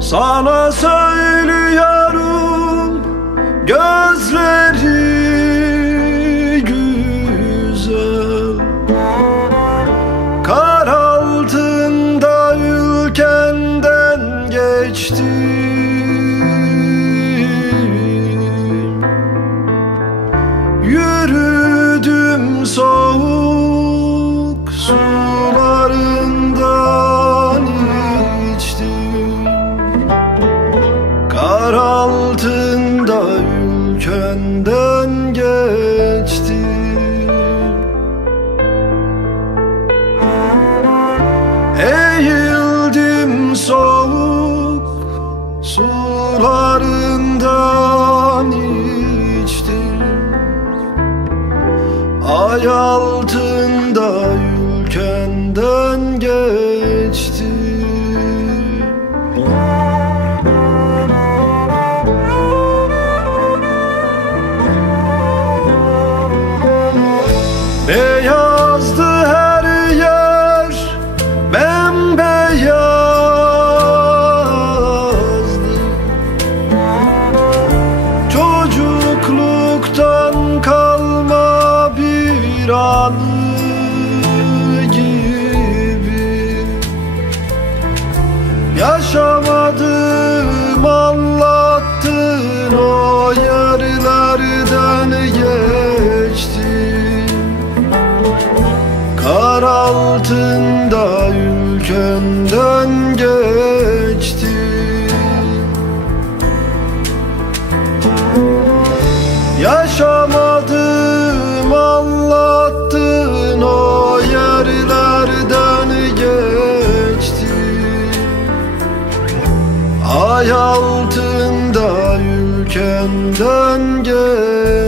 Sana söylüyorum, gözleri güzel. Kar altında ülkenden geçtim. Yürüdüm soğuk sularından içtim. Kar altında ülkenden geçtim. Eğildim soğuk sularından içtim. Ay altında ülkenden geçtim. Beyazdı her yer, bembeyazdı. Çocukluktan kalma bir anı gibi. Yaşamadım anlattın, o yerlerden geçtim. Kar altında ülkenden geçtim. Yaşamadım anlattın, o yerlerden geçtim. Ay altında ülkenden geçtim.